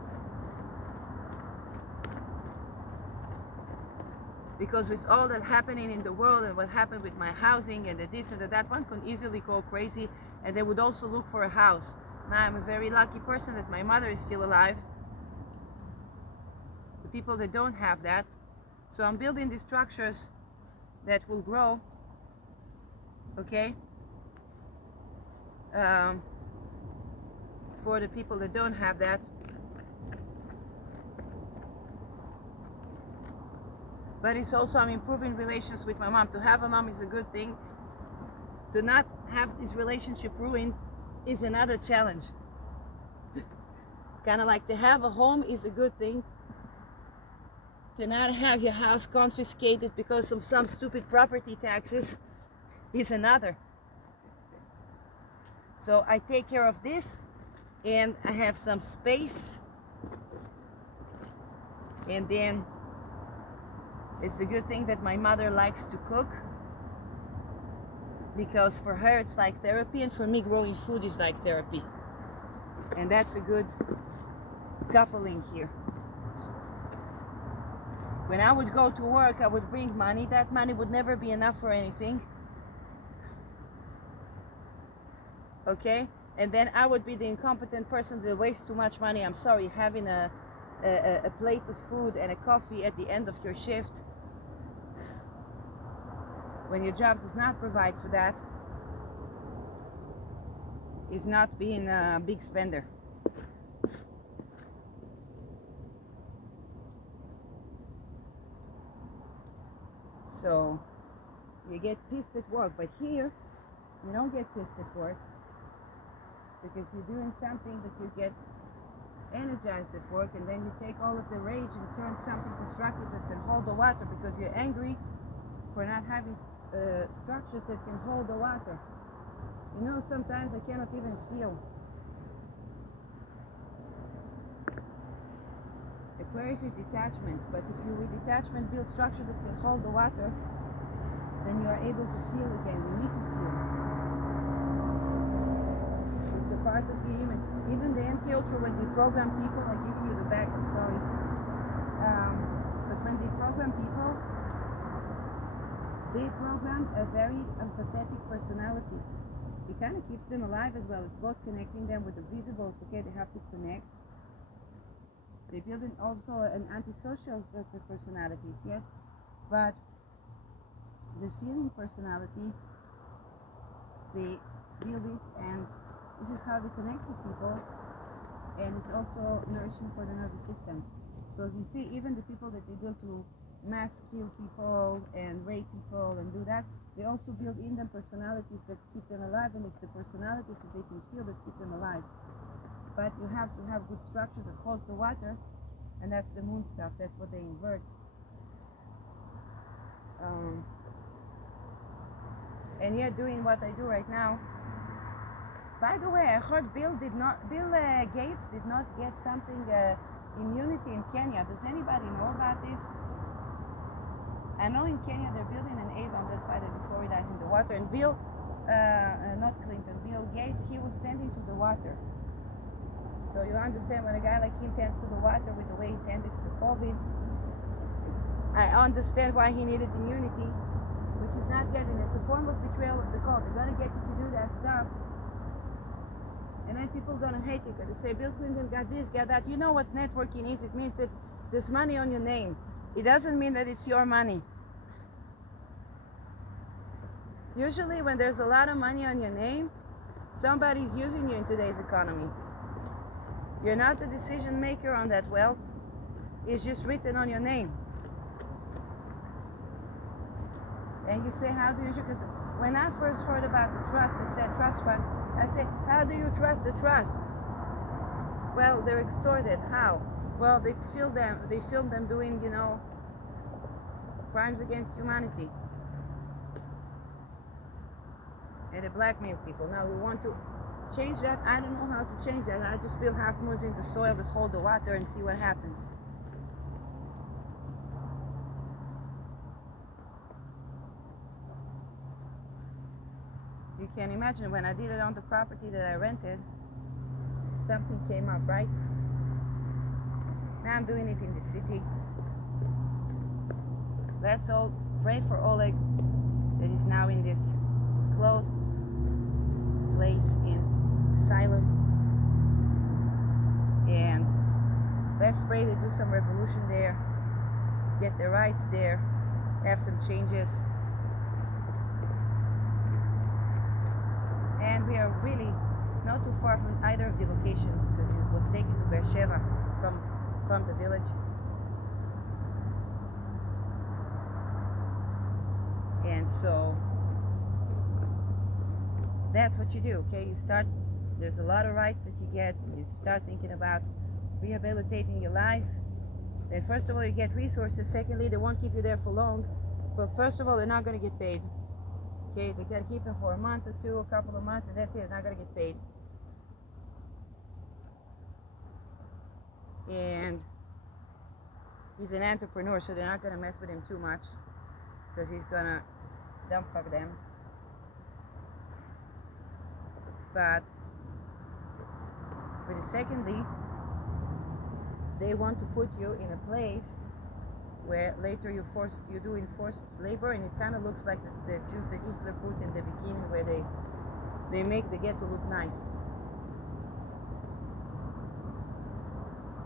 Because with all that happening in the world and what happened with my housing and the this and the that, one can easily go crazy, and they would also look for a house. Now I'm a very lucky person that my mother is still alive. The people that don't have that. So I'm building these structures that will grow, okay? For the people that don't have that. But it's also, I'm improving relations with my mom. To have a mom is a good thing. To not have this relationship ruined is another challenge. It's kind of like to have a home is a good thing. To not have your house confiscated because of some stupid property taxes is another. So I take care of this, and I have some space, and then it's a good thing that my mother likes to cook, because for her it's like therapy, and for me growing food is like therapy. And that's a good coupling here. When I would go to work, I would bring money. That money would never be enough for anything. Okay? And then I would be the incompetent person that wastes too much money. I'm sorry, having a plate of food and a coffee at the end of your shift, when your job does not provide for that, is not being a big spender. So you get pissed at work, but here you don't get pissed at work, because you're doing something that you get energized at work, and then you take all of the rage and turn something constructive that can hold the water, because you're angry for not having structures that can hold the water. You know, sometimes I cannot even feel. Aquarius is detachment, but if you with detachment build structure that can hold the water, then you are able to feel again. You need to feel. It's a part of the human. Even the anti-ultra, when they program people, I give you the back, I'm sorry. But when they program people, they program a very empathetic personality. It kind of keeps them alive as well. It's both connecting them with the visibles, okay, they have to connect. They build in also an antisocial personalities, yes, but the feeling personality, they build it, and this is how they connect with people, and it's also nourishing for the nervous system. So you see, even the people that they build to mass kill people and rape people and do that, they also build in them personalities that keep them alive, and it's the personalities that they can feel that keep them alive. But you have to have good structure that holds the water, and that's the moon stuff. That's what they invert. And yet, doing what I do right now. By the way, I heard Bill Gates did not get something immunity in Kenya. Does anybody know about this? I know in Kenya they're building an A-bomb. That's why the Florida is in the water. And Bill, not Clinton, Bill Gates, he was tending to the water. So you understand, when a guy like him tends to the water with the way he tended to the COVID, I understand why he needed immunity, which is not getting. It's a form of betrayal of the cult. They're gonna get you to do that stuff, and then people are gonna hate you because they say Bill Clinton got this, got that. You know what networking is? It means that this money on your name. It doesn't mean that it's your money. Usually when there's a lot of money on your name, somebody's using you in today's economy. You're not the decision maker on that wealth. It's just written on your name. And you say, how do you, because when I first heard about the trust, I said trust funds, I said, how do you trust the trust? Well, they're extorted. How? Well, they film them doing, you know, crimes against humanity. And they blackmail people. Now we want to change that. I don't know how to change that. I just build half moons in the soil that hold the water and see what happens. You can imagine when I did it on the property that I rented, something came up, right? Now I'm doing it in the city. Let's all pray for Oleg that is now in this closed place in asylum. And let's pray to do some revolution there, get the rights there, have some changes. And we are really not too far from either of the locations because it was taken to Beersheba from the village. And so that's what you do, okay? You start, there's a lot of rights that you get, and you start thinking about rehabilitating your life. Then first of all, you get resources. Secondly, they won't keep you there for long. But first of all, they're not going to get paid. Okay, they got to keep them for a month or two, a couple of months, and that's it. They're not going to get paid. And he's an entrepreneur, so they're not going to mess with him too much because he's going to dumb fuck them. But secondly, they want to put you in a place where later you do enforced labor, and it kind of looks like the Jews that Hitler put in the beginning, where they make the ghetto look nice,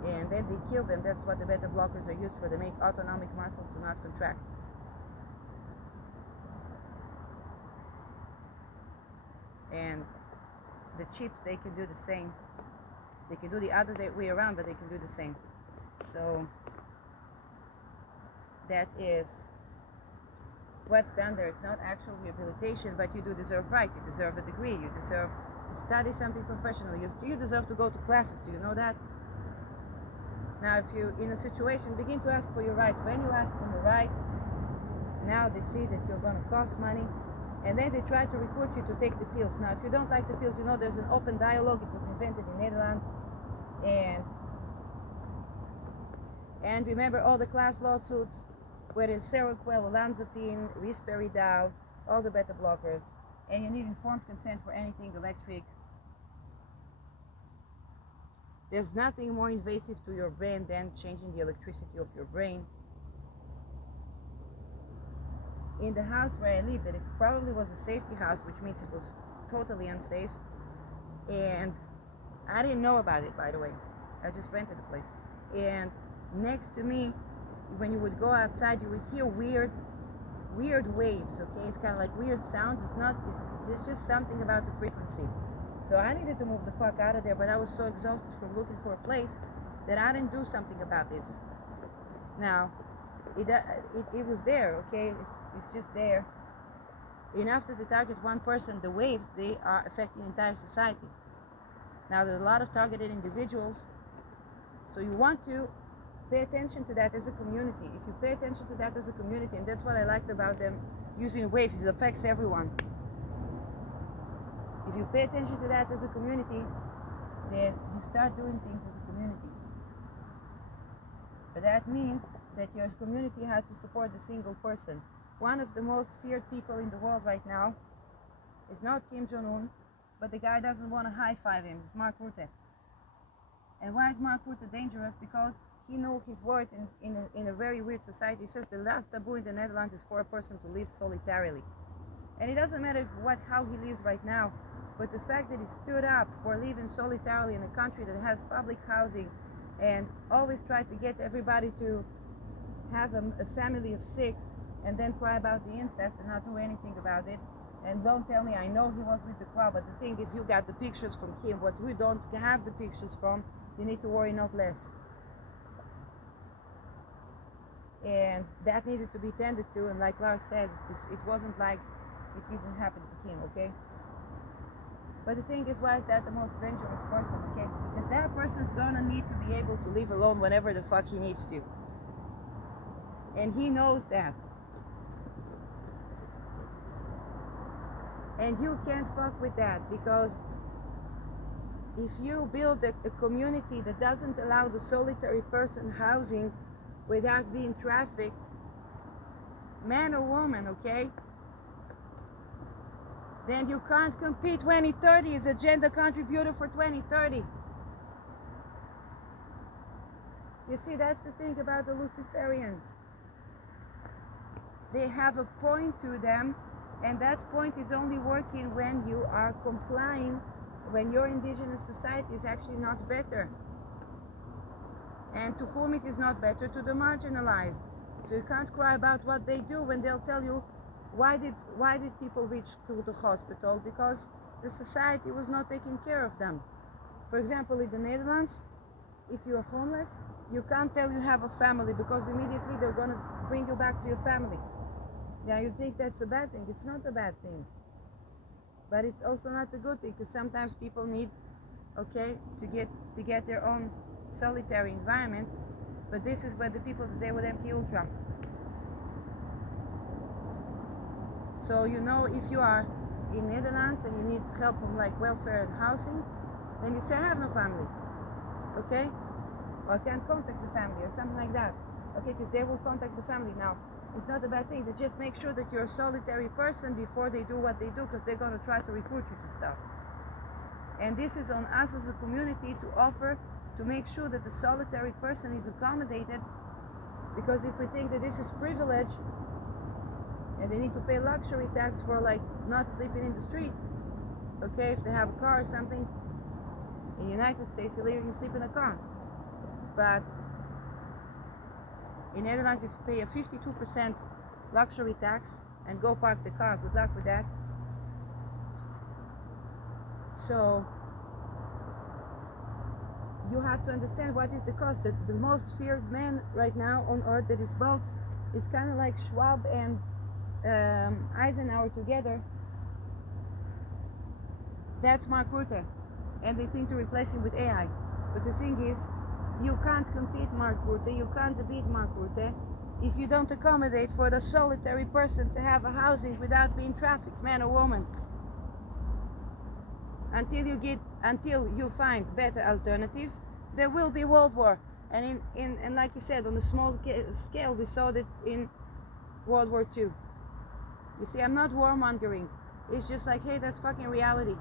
and then they kill them. That's what the beta blockers are used for. They make autonomic muscles to not contract. And the chips, they can do the same. They can do the other way around, but they can do the same. So that is what's done there. It's not actual rehabilitation, but you do deserve right. You deserve a degree. You deserve to study something professional. You deserve to go to classes. Do you know that? Now, if you in a situation, begin to ask for your rights. When you ask for your rights, now they see that you're going to cost money, and then they try to recruit you to take the pills. Now, if you don't like the pills, you know there's an open dialogue. It was invented in Netherlands, and remember all the class lawsuits where there's Seroquel, olanzapine, risperidone, all the beta blockers, and you need informed consent for anything electric. There's nothing more invasive to your brain than changing the electricity of your brain. In the house where I lived, it probably was a safety house, which means it was totally unsafe, and I didn't know about it, by the way. I just rented the place. And next to me, when you would go outside, you would hear weird waves, okay? It's kind of like weird sounds. It's just something about the frequency. So I needed to move the fuck out of there, but I was so exhausted from looking for a place that I didn't do something about this. Now, it was there, okay? It's just there. Enough to target one person. The waves, they are affecting entire society. Now, there are a lot of targeted individuals, so you want to pay attention to that as a community. If you pay attention to that as a community, and that's what I liked about them using waves, it affects everyone. If you pay attention to that as a community, then you start doing things as a community. But that means that your community has to support the single person. One of the most feared people in the world right now is not Kim Jong-un, but the guy doesn't want to high-five him. It's Mark Rutte. And why is Mark Rutte dangerous? Because he knows his worth in a very weird society. He says the last taboo in the Netherlands is for a person to live solitarily. And it doesn't matter how he lives right now, but the fact that he stood up for living solitarily in a country that has public housing, and always try to get everybody to have a family of 6 and then cry about the incest and not do anything about it. And don't tell me, I know he was with the crowd, but the thing is, you got the pictures from him. What we don't have the pictures from, you need to worry not less. And that needed to be tended to, and like Lars said, it wasn't like it didn't happen to him, okay? But the thing is, why is that the most dangerous person, okay? Because that person's gonna need to be able to live alone whenever the fuck he needs to. And he knows that. And you can't fuck with that, because if you build a community that doesn't allow the solitary person housing without being trafficked, man or woman, okay? Then you can't compete. 2030 is a gender contributor for 2030. You see, that's the thing about the Luciferians. They have a point to them, and that point is only working when you are complying, when your indigenous society is actually not better. And to whom it is not better? To the marginalized. So you can't cry about what they do when they'll tell you, why did people reach to the hospital? Because the society was not taking care of them. For example, in the Netherlands, if you're homeless, you can't tell you have a family, because immediately they're going to bring you back to your family. Now you think that's a bad thing. It's not a bad thing. But it's also not a good thing, because sometimes people need, okay, to get their own solitary environment. But this is where the people that they would empty ultra. So you know, if you are in Netherlands and you need help from like welfare and housing, then you say, I have no family, okay? Or I can't contact the family or something like that, okay? Because they will contact the family. Now, it's not a bad thing. They just make sure that you're a solitary person before they do what they do, because they're going to try to recruit you to stuff. And this is on us as a community to offer, to make sure that the solitary person is accommodated, because if we think that this is privilege and they need to pay luxury tax for like not sleeping in the street, okay, if they have a car or something, in the United States you sleep in a car. But in Netherlands, if you pay a 52% luxury tax and go park the car, good luck with that. So you have to understand what is the cost. The most feared man right now on earth that is both, is kind of like Schwab and Eisenhower together. That's Mark Rutte, and they think to replace him with AI. But the thing is, you can't compete Mark Rutte, you can't beat Mark Rutte if you don't accommodate for the solitary person to have a housing without being trafficked, man or woman. Until you find better alternative, there will be world war. And and like you said, on a small scale, we saw that in World War II. You see, I'm not warmongering. It's just like, hey, that's fucking reality.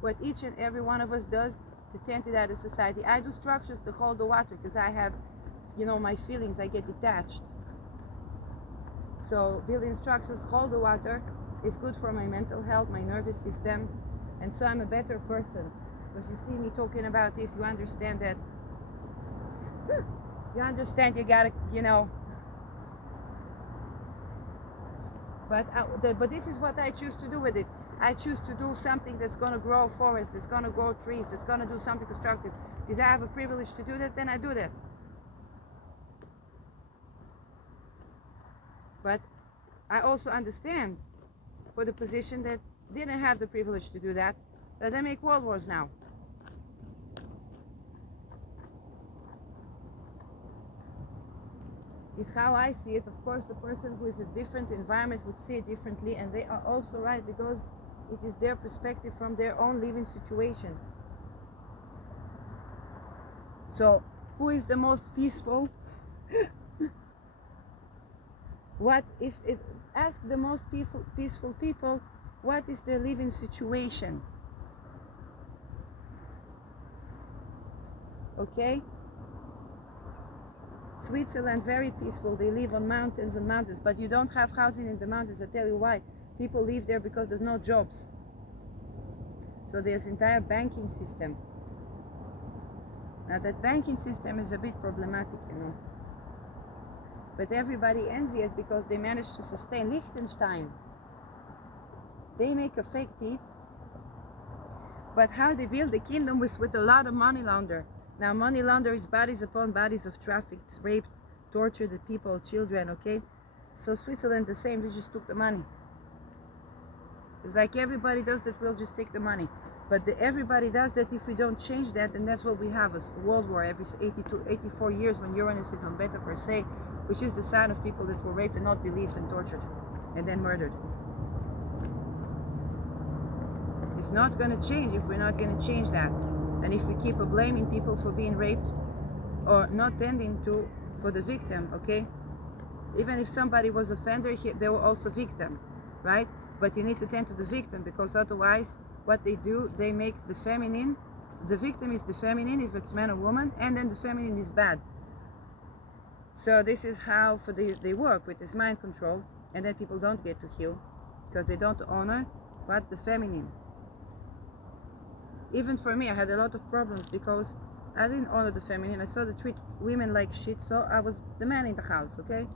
What each and every one of us does to tend to that as society. I do structures to hold the water, because I have, you know, my feelings, I get detached. So building structures hold the water is good for my mental health, my nervous system, and so I'm a better person. Because you see me talking about this, you understand that, you gotta, you know. But this is what I choose to do with it. I choose to do something that's going to grow forests, that's going to grow trees, that's going to do something constructive. Did I have a privilege to do that? Then I do that. But I also understand for the position that didn't have the privilege to do that they make world wars now. Is how I see it. Of course, the person who is a different environment would see it differently, and they are also right, because it is their perspective from their own living situation. So, who is the most peaceful? What if ask the most peaceful people, what is their living situation? Okay? Switzerland, very peaceful. They live on mountains and mountains, but you don't have housing in the mountains. I tell you why. People live there because there's no jobs. So there's entire banking system. Now that banking system is a bit problematic, you know. But everybody envy it because they managed to sustain. Liechtenstein, they make a fake teeth, but how they build the kingdom was with a lot of money launder. Now money launder is bodies upon bodies of trafficked, raped, tortured people, children, okay? So Switzerland the same, they just took the money. It's like everybody does that, we'll just take the money. But everybody does that. If we don't change that, then that's what we have, a world war every 84 years when Uranus is on Beta Persei, which is the sign of people that were raped and not believed and tortured and then murdered. It's not going to change if we're not going to change that. And if we keep blaming people for being raped or not tending to for the victim, okay? Even if somebody was offender, they were also victim, right? But you need to tend to the victim, because otherwise what they do, they make the feminine, the victim is the feminine if it's man or woman, and then the feminine is bad. So this is how they work with this mind control, and then people don't get to heal because they don't honor what the feminine. Even for me, I had a lot of problems because I didn't honor the feminine. I saw to treat women like shit, so I was the man in the house, okay?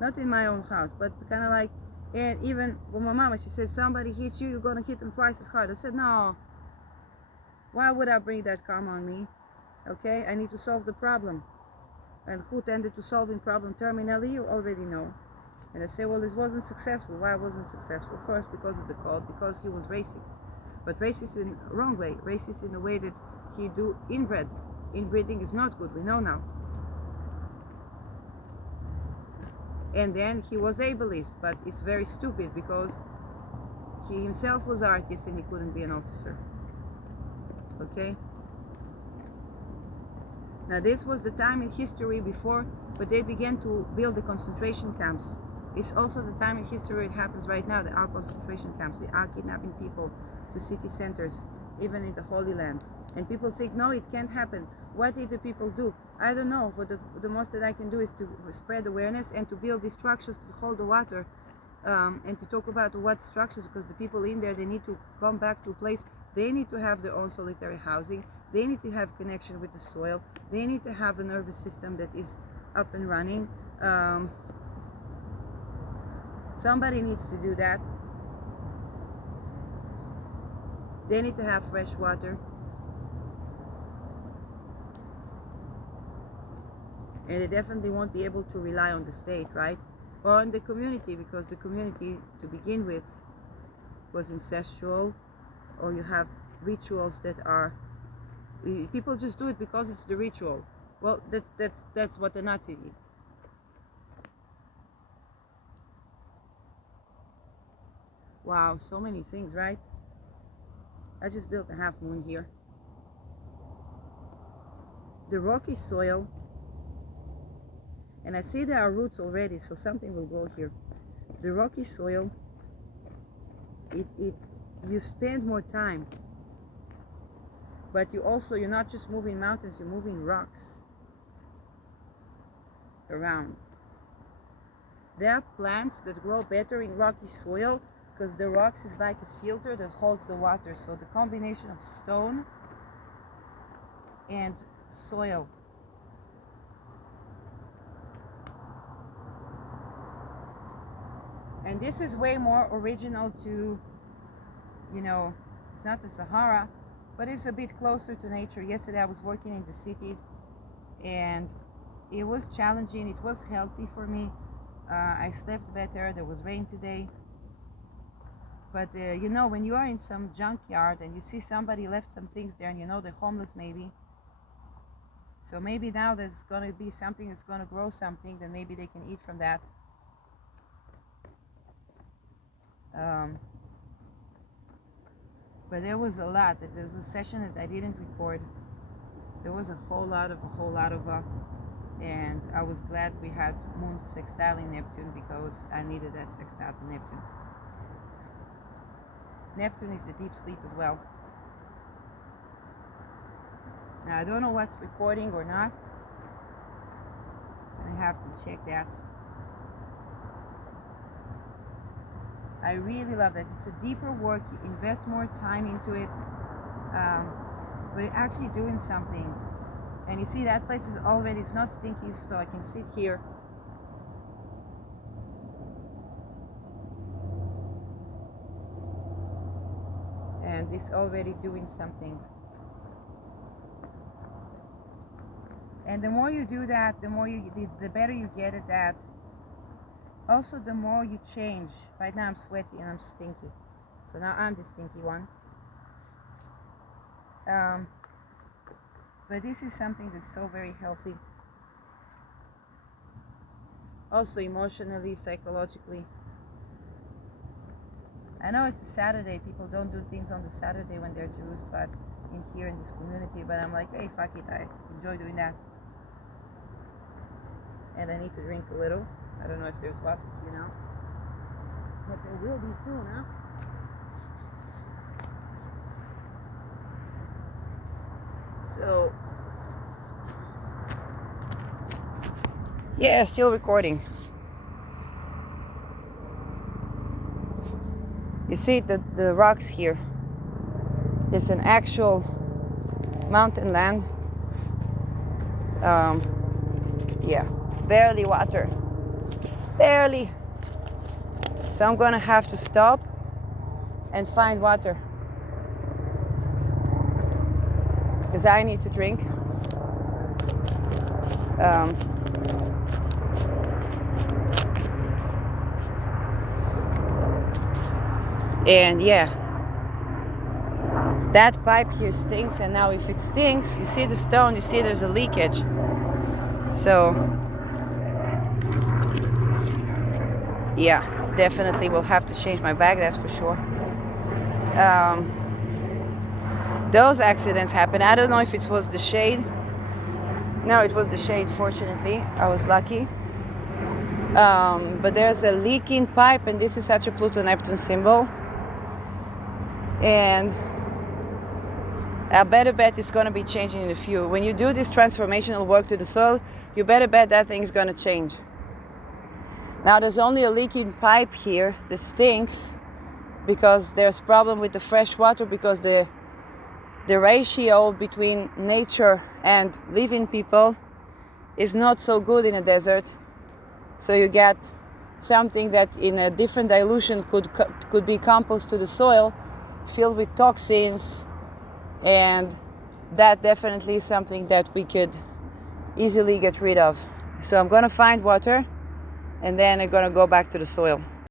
Not in my own house, but kind of like, and even with my mama, she said, somebody hits you, you're gonna hit them twice as hard. I said, no, why would I bring that karma on me? Okay, I need to solve the problem. And who tended to solving problem terminally, you already know. And I say, well, this wasn't successful. Why wasn't successful? First, because of the cult, because he was racist. But racist in the wrong way. Racist in the way that he do inbred. Inbreeding is not good, we know now. And then he was ableist, but it's very stupid because he himself was artist and he couldn't be an officer. Okay? Now this was the time in history before, but they began to build the concentration camps. It's also the time in history it happens right now. There are concentration camps. They are kidnapping people to city centers, even in the Holy Land. And people think, no, it can't happen. What did the people do? I don't know. For the most that I can do is to spread awareness and to build these structures to hold the water, and to talk about what structures, because the people in there, they need to come back to a place. They need to have their own solitary housing. They need to have connection with the soil. They need to have a nervous system that is up and running. Somebody needs to do that. They need to have fresh water. And they definitely won't be able to rely on the state, right? Or on the community, because the community, to begin with, was ancestral, or you have rituals that are, people just do it because it's the ritual. Well, that's what the Nazi did. Wow, so many things, right? I just built a half moon here. The rocky soil, and I see there are roots already, so something will grow here. The rocky soil, you spend more time, but you're not just moving mountains, you're moving rocks around. There are plants that grow better in rocky soil because the rocks is like a filter that holds the water. So the combination of stone and soil. And this is way more original to, it's not the Sahara, but it's a bit closer to nature. Yesterday I was working in the cities and it was challenging. It was healthy for me. I slept better. There was rain today. But when you are in some junkyard and you see somebody left some things there and they're homeless maybe. So maybe now there's going to be something that's going to grow something, then maybe they can eat from that. But there was a lot. There was a session that I didn't record. There was a whole lot of, and I was glad we had Moon sextile in Neptune because I needed that sextile to Neptune. Neptune is the deep sleep as well. Now I don't know what's recording or not. I have to check that. I really love that. It's a deeper work. You invest more time into it. we're actually doing something. And you see that place is already, it's not stinky, so I can sit here. And it's already doing something. And the more you do that, the better you get at that. Also, the more you change. Right now I'm sweaty and I'm stinky. So now I'm the stinky one. But this is something that's so very healthy. Also emotionally, psychologically. I know it's a Saturday, people don't do things on the Saturday when they're Jews, but here in this community, but I'm like, hey, fuck it, I enjoy doing that. And I need to drink a little. I don't know if there's water, you know. But there will be soon, huh? So, yeah, still recording. You see the rocks here. It's an actual mountain land. Yeah, barely water. Barely. So I'm gonna have to stop and find water. Because I need to drink. And yeah, that pipe here stinks, and now if it stinks, you see the stone, you see there's a leakage. So yeah, definitely will have to change my bag, that's for sure. Those accidents happen. I don't know if it was the shade. No, it was the shade, fortunately. I was lucky. But there's a leaking pipe, and this is such a Pluto-Neptune symbol. And I better bet it's going to be changing in the future. When you do this transformational work to the soil, you better bet that thing's going to change. Now there's only a leaking pipe here that stinks because there's problem with the fresh water, because the ratio between nature and living people is not so good in a desert. So you get something that in a different dilution could be compost to the soil, filled with toxins, and that definitely is something that we could easily get rid of. So I'm gonna find water, and then I'm gonna go back to the soil.